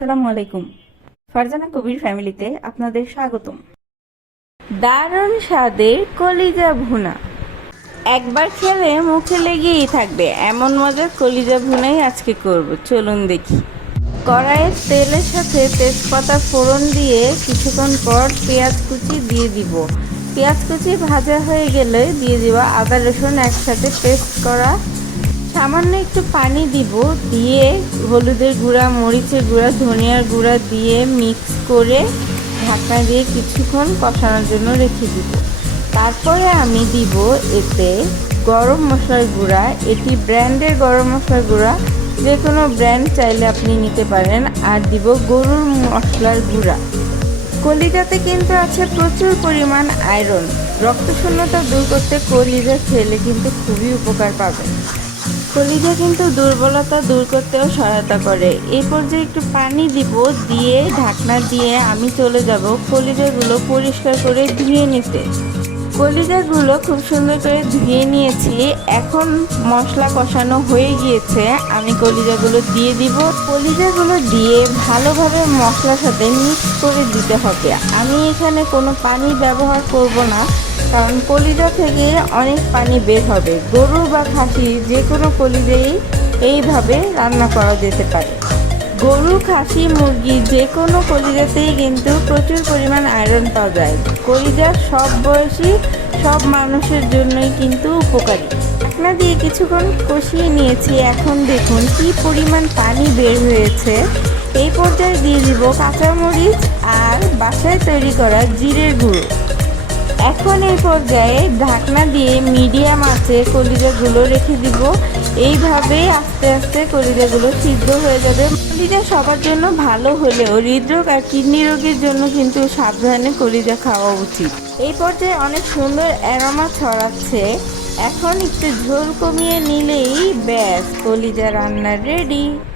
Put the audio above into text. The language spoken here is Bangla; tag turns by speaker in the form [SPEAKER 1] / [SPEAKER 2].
[SPEAKER 1] আসসালামু আলাইকুম। ফারজানা কবির ফ্যামিলিতে আপনাদের স্বাগতম। দারুণ স্বাদের কলিজা ভুনা। একবার খেলে মুখে লেগেই থাকবে। এমন মজার কলিজা ভুনাই আজকে করব। চলুন দেখি। কড়াইয়ের তেলের সাথে তেজপাতা ফোড়ন দিয়ে কিছুক্ষণ পর পেঁয়াজ কুচি দিয়ে দিব। পেঁয়াজ কুচি ভাজা হয়ে গেলে দিয়ে দিব আদা রসুন একসাথে পেস্ট করা সামান্য একটু পানি দিব, দিয়ে হলুদের গুঁড়া, মরিচের গুঁড়া, ধনিয়ার গুঁড়া দিয়ে মিক্স করে ঢাকনা দিয়ে কিছুক্ষণ কষানোর জন্য রেখে দিব। তারপরে আমি দিব এতে গরম মশলার গুঁড়া। এটি ব্র্যান্ডের গরম মশলার গুঁড়া। যে কোনো ব্র্যান্ড চাইলে আপনি নিতে পারেন। আর দিব গরুর মশলার গুঁড়া। কলিজাতে কিন্তু আছে প্রচুর পরিমাণ আয়রন রক্তশূন্যতা দূর করতে কলিজা খেলে কিন্তু খুবই উপকার পাবেন। কলিজা কিন্তু দুর্বলতা দূর করতেও সহায়তা করে। এই পর্যায়ে একটু পানি দিব, দিয়ে ঢাকনা দিয়ে আমি চলে যাব কলিজাগুলো পরিষ্কার করে ধুয়ে নিতে। কলিজাগুলো খুব সুন্দর করে ধুয়ে নিয়েছি। এখন মশলা কষানো হয়ে গিয়েছে। আমি কলিজাগুলো দিয়ে দিব। কলিজাগুলো দিয়ে ভালোভাবে মশলার সাথে মিক্স করে দিতে হবে। আমি এখানে কোনো পানি ব্যবহার করব না, কারণ কলিজা থেকে অনেক পানি বের হবে। গরু বা খাসি যে কোনো কলিজাই এইভাবে রান্না করা যেতে পারে। গরু, খাসি, মুরগি যে কোনো কলিজাতেই কিন্তু প্রচুর পরিমাণ আয়রন পাওয়া যায়। কলিজা সব বয়সী, সব মানুষের জন্যই কিন্তু উপকারী। ঢাকনা দিয়ে কিছুক্ষণ কষিয়ে নিয়েছি। এখন দেখুন কি পরিমাণ পানি বের হয়েছে। এই পর্যায়ে দিয়ে দিব কাঁচামরিচ আর বাসায় তৈরি করা জিরের গুঁড়ো। এখন এই পর্যায়ে ঢাকনা দিয়ে মিডিয়াম আঁচে কলিজাগুলো রেখে দিব। এইভাবে আস্তে আস্তে কলিজাগুলো সিদ্ধ হয়ে যাবে। কলিজা সবার জন্য ভালো হলেও হৃদরোগ আর কিডনি রোগের জন্য কিন্তু সাবধানে কলিজা খাওয়া উচিত। এই পর্যায়ে অনেক সুন্দর অ্যারোমা ছড়াচ্ছে। এখন একটু ঝোল কমিয়ে নিলেই ব্যাস, কলিজা রান্না রেডি।